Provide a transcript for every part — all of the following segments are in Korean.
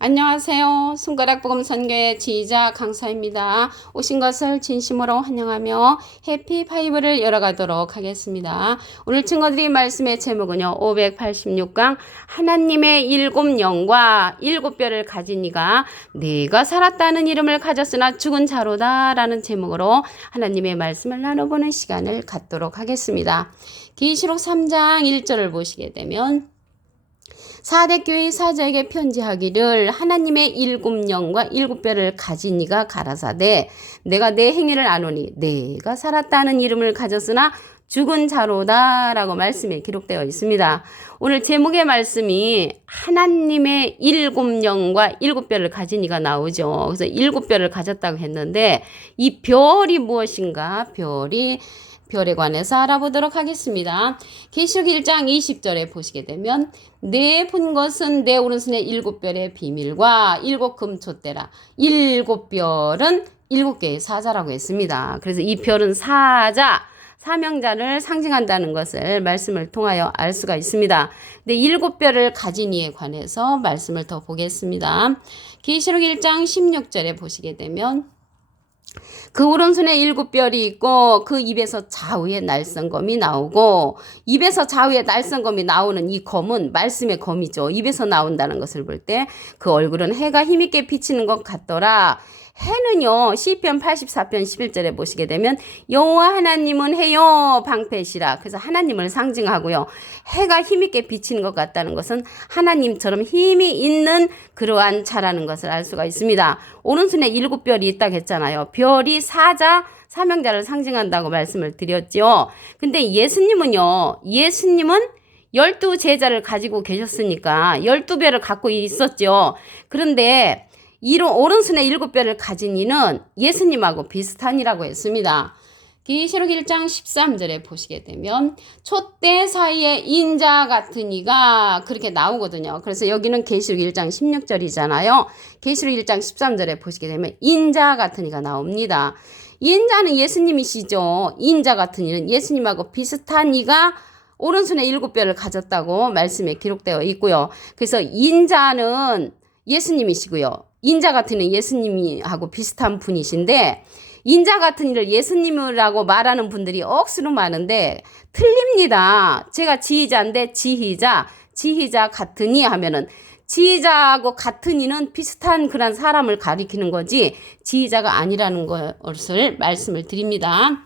안녕하세요. 손가락복음 선교의 지휘자 강사입니다. 오신 것을 진심으로 환영하며 해피 파이브를 열어가도록 하겠습니다. 오늘 친구들이 말씀의 제목은요. 586강 하나님의 일곱 영과 일곱 뼈를 가진 이가 내가 살았다는 이름을 가졌으나 죽은 자로다 라는 제목으로 하나님의 말씀을 나눠보는 시간을 갖도록 하겠습니다. 계시록 3장 1절을 보시게 되면 사대교회 사자에게 편지하기를 하나님의 일곱 영과 일곱 뼈를 가진 이가 가라사대 내가 내 행위를 아노니 내가 살았다는 이름을 가졌으나 죽은 자로다 라고 말씀에 기록되어 있습니다. 오늘 제목의 말씀이 하나님의 일곱 영과 일곱 뼈를 가진 이가 나오죠. 그래서 일곱 뼈를 가졌다고 했는데 이 별이 무엇인가? 별에 관해서 알아보도록 하겠습니다. 계시록 1장 20절에 보시게 되면 내 본 것은 내 오른손의 일곱 별의 비밀과 일곱 금촛대라. 일곱 별은 일곱 개의 사자라고 했습니다. 그래서 이 별은 사명자를 상징한다는 것을 말씀을 통하여 알 수가 있습니다. 근데 일곱 별을 가진 이에 관해서 말씀을 더 보겠습니다. 계시록 1장 16절에 보시게 되면 그 오른손에 일곱 별이 있고 그 입에서 좌우에 날성검이 나오고 입에서 좌우에 날성검이 나오는 이 검은 말씀의 검이죠. 입에서 나온다는 것을 볼 때 그 얼굴은 해가 힘있게 비치는 것 같더라. 해는요. 시편 84편 11절에 보시게 되면 여호와 하나님은 해요 방패시라. 그래서 하나님을 상징하고요. 해가 힘있게 비치는 것 같다는 것은 하나님처럼 힘이 있는 그러한 자라는 것을 알 수가 있습니다. 오른손에 일곱 별이 있다고 했잖아요. 별이 사명자를 상징한다고 말씀을 드렸죠. 근데 예수님은 12 제자를 가지고 계셨으니까 12별을 갖고 있었죠. 그런데 오른손에 일곱 뼈를 가진 이는 예수님하고 비슷한이라고 했습니다. 계시록 1장 13절에 보시게 되면 촛대 사이에 인자 같은 이가 그렇게 나오거든요. 그래서 여기는 계시록 1장 16절이잖아요. 계시록 1장 13절에 보시게 되면 인자 같은 이가 나옵니다. 인자는 예수님이시죠. 인자 같은 이는 예수님하고 비슷한 이가 오른손에 일곱 뼈를 가졌다고 말씀에 기록되어 있고요. 그래서 인자는 예수님이시고요. 인자 같은 이는 예수님하고 비슷한 분이신데 인자 같은 이를 예수님이라고 말하는 분들이 억수로 많은데 틀립니다. 제가 지휘자인데 지휘자 같은 이 하면은 지휘자하고 같은 이는 비슷한 그런 사람을 가리키는 거지 지휘자가 아니라는 것을 말씀을 드립니다.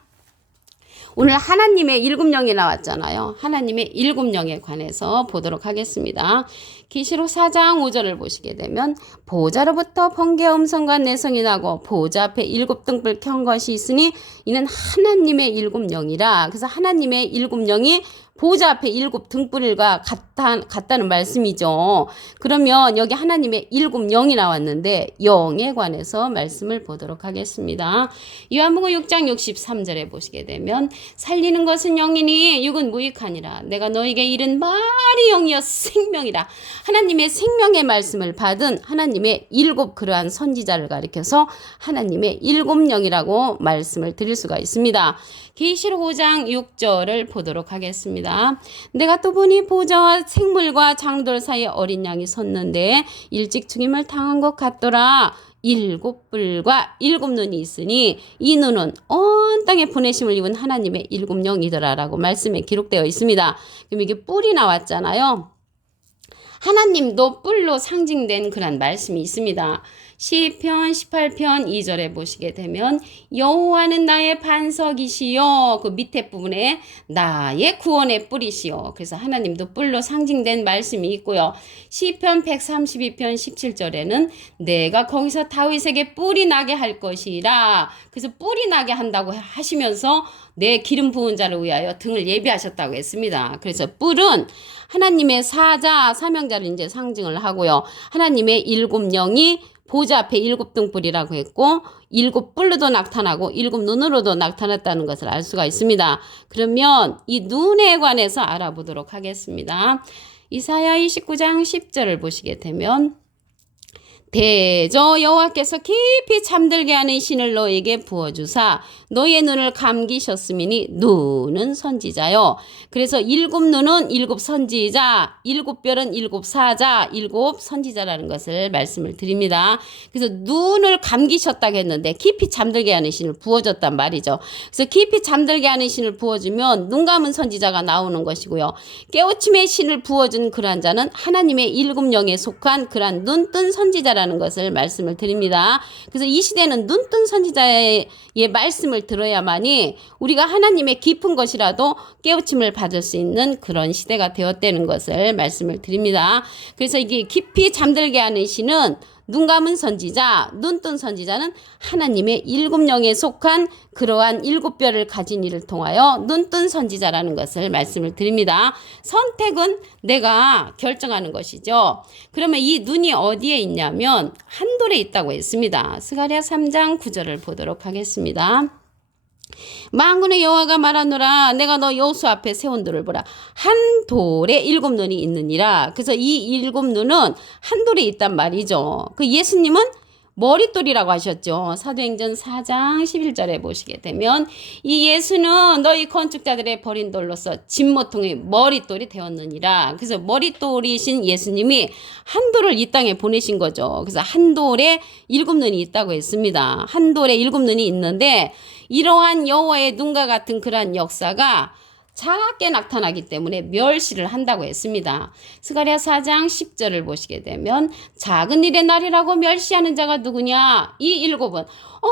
오늘 하나님의 일곱 영이 나왔잖아요. 하나님의 일곱 영에 관해서 보도록 하겠습니다. 계시록 4장 5절을 보시게 되면 보좌로부터 번개와 음성과 내성이 나고 보좌 앞에 일곱 등불 켠 것이 있으니 이는 하나님의 일곱 영이라. 그래서 하나님의 일곱 영이 보좌 앞에 일곱 등불과 같다는 말씀이죠. 그러면 여기 하나님의 일곱 영이 나왔는데 영에 관해서 말씀을 보도록 하겠습니다. 요한복음 6장 63절에 보시게 되면 살리는 것은 영이니 육은 무익하니라. 내가 너에게 이른 말이 영이여 생명이라. 하나님의 생명의 말씀을 받은 하나님의 일곱 그러한 선지자를 가리켜서 하나님의 일곱 영이라고 말씀을 드릴 수가 있습니다. 계시록 5장 6절을 보도록 하겠습니다. 내가 또 보니 보좌와 생물과 장로들 사이에 어린 양이 섰는데 일찍 죽임을 당한 것 같더라. 일곱 뿔과 일곱 눈이 있으니 이 눈은 온 땅에 보내심을 입은 하나님의 일곱 영이더라라고 말씀에 기록되어 있습니다. 그럼 이게 뿔이 나왔잖아요. 하나님도 뿔로 상징된 그런 말씀이 있습니다. 시편 18편 2절에 보시게 되면 여호와는 나의 반석이시요. 그 밑에 부분에 나의 구원의 뿔이시요. 그래서 하나님도 뿔로 상징된 말씀이 있고요. 시편 132편 17절에는 내가 거기서 다윗에게 뿔이 나게 할 것이라. 그래서 뿔이 나게 한다고 하시면서 내 기름 부은 자를 위하여 등을 예비하셨다고 했습니다. 그래서 뿔은 하나님의 사명자를 이제 상징을 하고요. 하나님의 일곱 영이 보좌 앞에 일곱 등불이라고 했고 일곱 뿔로도 나타나고 일곱 눈으로도 나타났다는 것을 알 수가 있습니다. 그러면 이 눈에 관해서 알아보도록 하겠습니다. 이사야 29장 10절을 보시게 되면 대저 여호와께서 깊이 잠들게 하는 신을 너에게 부어주사 너의 눈을 감기셨음이니 누는 선지자요. 그래서 일곱 눈은 일곱 선지자, 일곱 별은 일곱 사자, 일곱 선지자라는 것을 말씀을 드립니다. 그래서 눈을 감기셨다고 했는데 깊이 잠들게 하는 신을 부어줬단 말이죠. 그래서 깊이 잠들게 하는 신을 부어주면 눈 감은 선지자가 나오는 것이고요. 깨우침의 신을 부어준 그러한 자는 하나님의 일곱 영에 속한 그러한 눈뜬 선지자라는 것을 말씀을 드립니다. 그래서 이 시대는 눈뜬 선지자의 말씀을 들어야만이 우리가 하나님의 깊은 것이라도 깨우침을 받을 수 있는 그런 시대가 되었다는 것을 말씀을 드립니다. 그래서 이게 깊이 잠들게 하는 신은 눈 감은 선지자, 눈뜬 선지자는 하나님의 일곱 영에 속한 그러한 일곱 별을 가진 이를 통하여 눈뜬 선지자라는 것을 말씀을 드립니다. 선택은 내가 결정하는 것이죠. 그러면 이 눈이 어디에 있냐면 한돌에 있다고 했습니다. 스가랴 3장 9절을 보도록 하겠습니다. 만군의 여호와가 말하노라 내가 너 여호수 앞에 세운 돌을 보라 한 돌에 일곱 눈이 있느니라. 그래서 이 일곱 눈은 한 돌에 있단 말이죠. 그 예수님은 머릿돌이라고 하셨죠. 사도행전 4장 11절에 보시게 되면 이 예수는 너희 건축자들의 버린 돌로서 진모퉁이 머릿돌이 되었느니라. 그래서 머릿돌이신 예수님이 한 돌을 이 땅에 보내신 거죠. 그래서 한 돌에 일곱 눈이 있다고 했습니다. 한 돌에 일곱 눈이 있는데 이러한 여호와의 눈과 같은 그러한 역사가 작게 나타나기 때문에 멸시를 한다고 했습니다. 스가랴 4장 10절을 보시게 되면 작은 일의 날이라고 멸시하는 자가 누구냐? 이 일곱은 온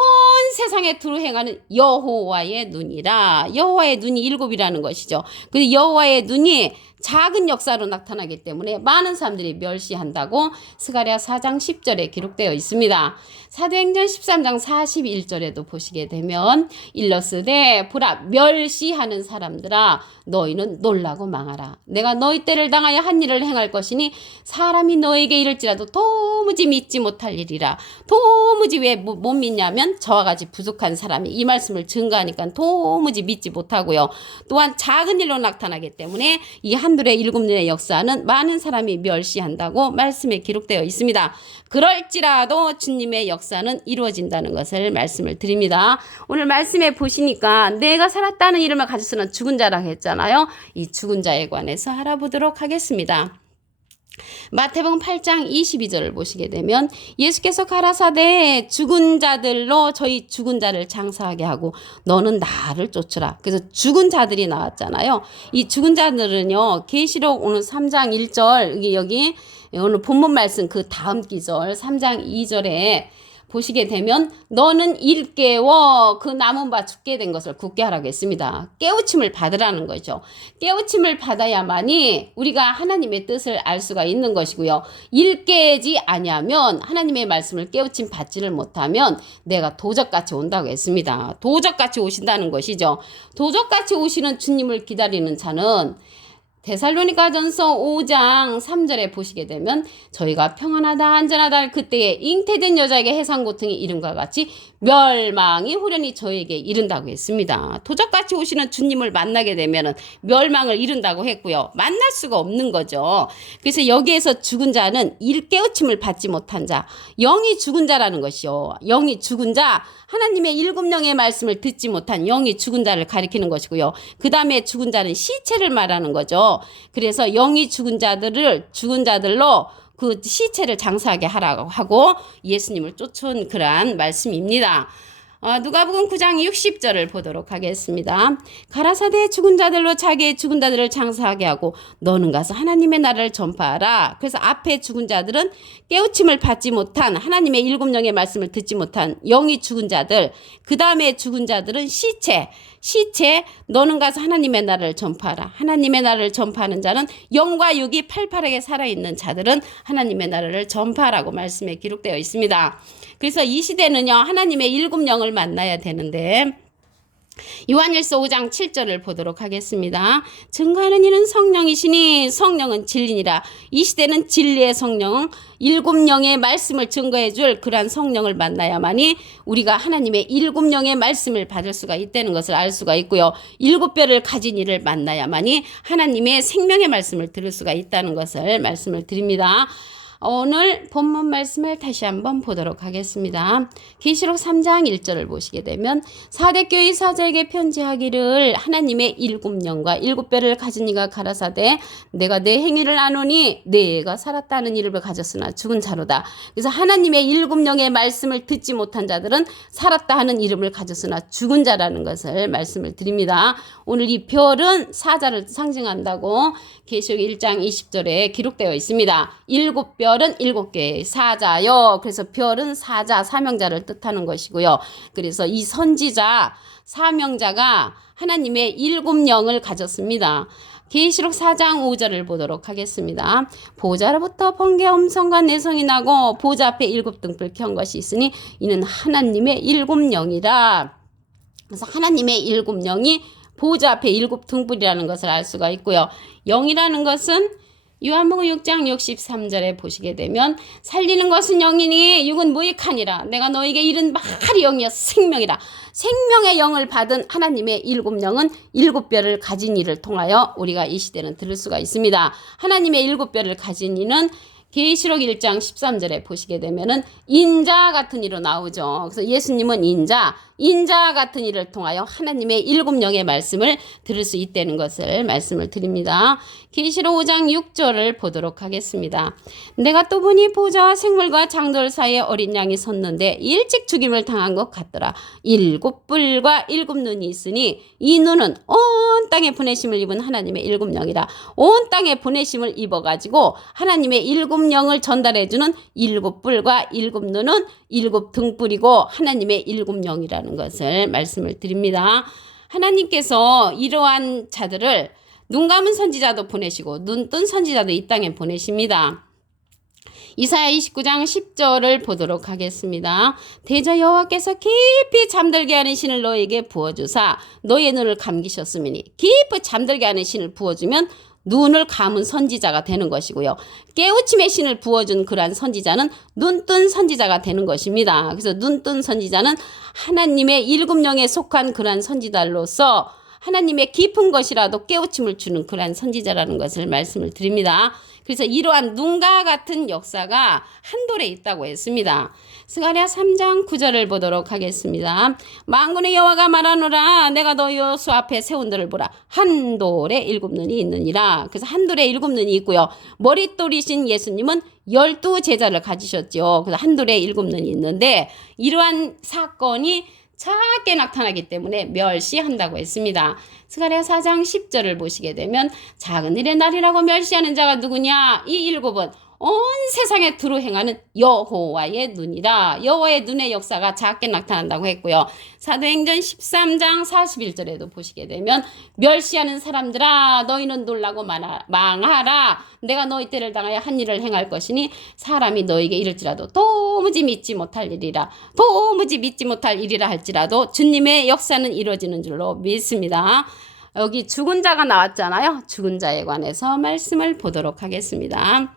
세상에 두루 행하는 여호와의 눈이라. 여호와의 눈이 일곱이라는 것이죠. 그 여호와의 눈이 작은 역사로 나타나기 때문에 많은 사람들이 멸시한다고 스가랴 4장 10절에 기록되어 있습니다. 사도행전 13장 41절에도 보시게 되면 일러스되 보라 멸시하는 사람들아 너희는 놀라고 망하라. 내가 너희 때를 당하여 한 일을 행할 것이니 사람이 너에게 이를지라도 도무지 믿지 못할 일이라. 도무지 왜 못 믿냐면 저와 같이 부족한 사람이 이 말씀을 증거하니까 도무지 믿지 못하고요. 또한 작은 일로 나타나기 때문에 이 한둘의 일곱 년의 역사는 많은 사람이 멸시한다고 말씀에 기록되어 있습니다. 그럴지라도 주님의 역사는 이루어진다는 것을 말씀을 드립니다. 오늘 말씀에 보시니까 내가 살았다는 이름을 가지고는 죽은 자라고 했잖아요. 이 죽은 자에 관해서 알아보도록 하겠습니다. 마태복음 8장 22절을 보시게 되면 예수께서 가라사대 죽은 자들로 저희 죽은 자를 장사하게 하고 너는 나를 쫓으라. 그래서 죽은 자들이 나왔잖아요. 이 죽은 자들은요. 계시록 오늘 3장 1절 여기 오늘 본문 말씀 그 다음 기절 3장 2절에 보시게 되면 너는 일 깨워 그 남은 바 죽게 된 것을 굳게 하라고 했습니다. 깨우침을 받으라는 거죠. 깨우침을 받아야만이 우리가 하나님의 뜻을 알 수가 있는 것이고요. 일 깨지 아니하면 하나님의 말씀을 깨우침 받지를 못하면 내가 도적같이 온다고 했습니다. 도적같이 오신다는 것이죠. 도적같이 오시는 주님을 기다리는 자는 데살로니가전서 5장 3절에 보시게 되면 저희가 평안하다 안전하다 그때에 잉태된 여자에게 해상 고통이 이름과 같이 멸망이 후련히 저에게 이른다고 했습니다. 도적같이 오시는 주님을 만나게 되면 멸망을 이른다고 했고요. 만날 수가 없는 거죠. 그래서 여기에서 죽은 자는 일깨우침을 받지 못한 자, 영이 죽은 자라는 것이요. 영이 죽은 자, 하나님의 일곱 영의 말씀을 듣지 못한 영이 죽은 자를 가리키는 것이고요. 그 다음에 죽은 자는 시체를 말하는 거죠. 그래서 영이 죽은 자들로 그 시체를 장사하게 하라고 하고 예수님을 쫓은 그러한 말씀입니다. 누가복음 9장 60절을 보도록 하겠습니다. 가라사대 죽은 자들로 자기의 죽은 자들을 장사하게 하고 너는 가서 하나님의 나라를 전파하라. 그래서 앞에 죽은 자들은 깨우침을 받지 못한 하나님의 일곱 영의 말씀을 듣지 못한 영이 죽은 자들, 그 다음에 죽은 자들은 시체 너는 가서 하나님의 나라를 전파하라. 하나님의 나라를 전파하는 자는 영과 육이 팔팔하게 살아있는 자들은 하나님의 나라를 전파하라고 말씀에 기록되어 있습니다. 그래서 이 시대는요 하나님의 일곱 영을 만나야 되는데 요한일서 5장 7절을 보도록 하겠습니다. 증거하는 이는 성령이시니 성령은 진리니라. 이 시대는 진리의 성령, 일곱 영의 말씀을 증거해 줄 그러한 성령을 만나야만이 우리가 하나님의 일곱 영의 말씀을 받을 수가 있다는 것을 알 수가 있고요. 일곱 별을 가진 이를 만나야만이 하나님의 생명의 말씀을 들을 수가 있다는 것을 말씀을 드립니다. 오늘 본문 말씀을 다시 한번 보도록 하겠습니다. 계시록 3장 1절을 보시게 되면 사대 교회 사자에게 편지하기를 하나님의 7영과 7뼈를 가진 이가 가라사대 내가 내 행위를 아노니 내가 살았다는 이름을 가졌으나 죽은 자로다. 그래서 하나님의 7영의 말씀을 듣지 못한 자들은 살았다 하는 이름을 가졌으나 죽은 자라는 것을 말씀을 드립니다. 오늘 이 별은 사자를 상징한다고 계시록 1장 20절에 기록되어 있습니다. 7뼈 별은 7개의 사자요. 그래서 별은 사자, 사명자를 뜻하는 것이고요. 그래서 이 선지자, 사명자가 하나님의 7영을 가졌습니다. 계시록 4장 5절을 보도록 하겠습니다. 보좌로부터 번개 음성과 내성이 나고 보좌 앞에 7등불 켠 것이 있으니 이는 하나님의 7영이라. 그래서 하나님의 7영이 보좌 앞에 7등불이라는 것을 알 수가 있고요. 영이라는 것은 요한복음 6장 63절에 보시게 되면 살리는 것은 영이니 육은 무익하니라. 내가 너에게 이른 말이 영이여 생명이라. 생명의 영을 받은 하나님의 7영은 7뼈를 가진 이를 통하여 우리가 이 시대는 들을 수가 있습니다. 하나님의 7뼈를 가진 이는 계시록 1장 13절에 보시게 되면은 인자 같은 이로 나오죠. 그래서 예수님은 인자 같은 이를 통하여 하나님의 7영의 말씀을 들을 수 있다는 것을 말씀을 드립니다. 계시록 5장 6절을 보도록 하겠습니다. 내가 또 보니 보좌와 생물과 장돌 사이에 어린 양이 섰는데 일찍 죽임을 당한 것 같더라. 7뿔과 7눈이 있으니 이 눈은 온 땅에 보내심을 입은 하나님의 7영이라. 온 땅에 보내심을 입어가지고 하나님의 7영을 전달해주는 7뿔과 7눈은 7등불이고 하나님의 7영이라는 것을 말씀을 드립니다. 하나님께서 이러한 자들을 눈 감은 선지자도 보내시고 눈 뜬 선지자도 이 땅에 보내십니다. 이사야 29장 10절을 보도록 하겠습니다. 대저 여호와께서 깊이 잠들게 하는 신을 너에게 부어주사 너의 눈을 감기셨으니 깊이 잠들게 하는 신을 부어주면 눈을 감은 선지자가 되는 것이고요. 깨우침의 신을 부어준 그러한 선지자는 눈뜬 선지자가 되는 것입니다. 그래서 눈뜬 선지자는 하나님의 7영에 속한 그러한 선지자로서 하나님의 깊은 것이라도 깨우침을 주는 그러한 선지자라는 것을 말씀을 드립니다. 그래서 이러한 눈과 같은 역사가 한돌에 있다고 했습니다. 스가랴 3장 9절을 보도록 하겠습니다. 만군의 여호와가 말하노라 내가 너 여호수 앞에 세운 들을 보라 한돌에 7눈이 있느니라. 그래서 한돌에 7눈이 있고요. 머릿돌이신 예수님은 12제자를 가지셨죠. 그래서 한돌에 7눈이 있는데 이러한 사건이 작게 나타나기 때문에 멸시한다고 했습니다. 스가랴 4장 10절을 보시게 되면 작은 일의 날이라고 멸시하는 자가 누구냐? 이 7은 온 세상에 두루 행하는 여호와의 눈이라. 여호와의 눈의 역사가 작게 나타난다고 했고요. 사도행전 13장 41절에도 보시게 되면 멸시하는 사람들아 너희는 놀라고 망하라. 내가 너희 때를 당하여 한 일을 행할 것이니 사람이 너에게 이를지라도 도무지 믿지 못할 일이라. 도무지 믿지 못할 일이라 할지라도 주님의 역사는 이루어지는 줄로 믿습니다. 여기 죽은 자가 나왔잖아요. 죽은 자에 관해서 말씀을 보도록 하겠습니다.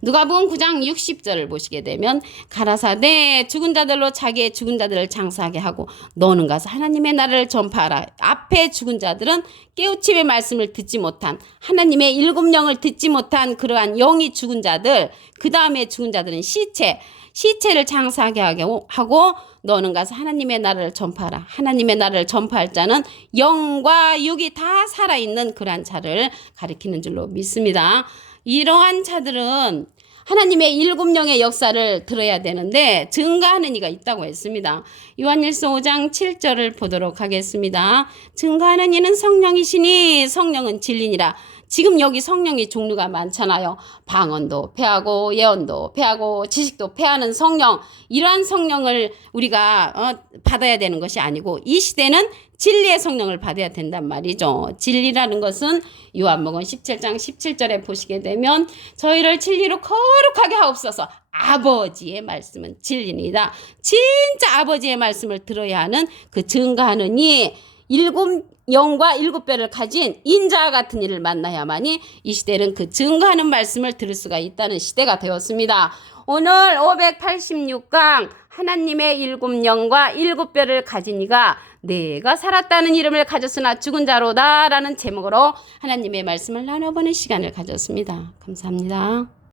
누가복음 9장 60절을 보시게 되면 가라사대 죽은 자들로 자기의 죽은 자들을 장사하게 하고 너는 가서 하나님의 나라를 전파하라. 앞에 죽은 자들은 깨우침의 말씀을 듣지 못한 하나님의 7영을 듣지 못한 그러한 영이 죽은 자들, 그 다음에 죽은 자들은 시체를 장사하게 하고 너는 가서 하나님의 나라를 전파하라. 하나님의 나라를 전파할 자는 영과 육이 다 살아있는 그러한 자를 가리키는 줄로 믿습니다. 이러한 자들은 하나님의 7영의 역사를 들어야 되는데 증거하는 이가 있다고 했습니다. 요한일서 5장 7절을 보도록 하겠습니다. 증거하는 이는 성령이시니 성령은 진리니라. 지금 여기 성령의 종류가 많잖아요. 방언도 패하고 예언도 패하고 지식도 패하는 성령. 이러한 성령을 우리가 받아야 되는 것이 아니고 이 시대는 진리의 성령을 받아야 된단 말이죠. 진리라는 것은 요한복음 17장 17절에 보시게 되면 저희를 진리로 거룩하게 하옵소서. 아버지의 말씀은 진리입니다. 진짜 아버지의 말씀을 들어야 하는 그 증거하는 이 7영과 7뼈를 가진 인자 같은 이를 만나야만이 이 시대는 그 증거하는 말씀을 들을 수가 있다는 시대가 되었습니다. 오늘 586강 하나님의 7영과 7뼈를 가진 이가 내가 살았다는 이름을 가졌으나 죽은 자로다 라는 제목으로 하나님의 말씀을 나눠보는 시간을 가졌습니다. 감사합니다.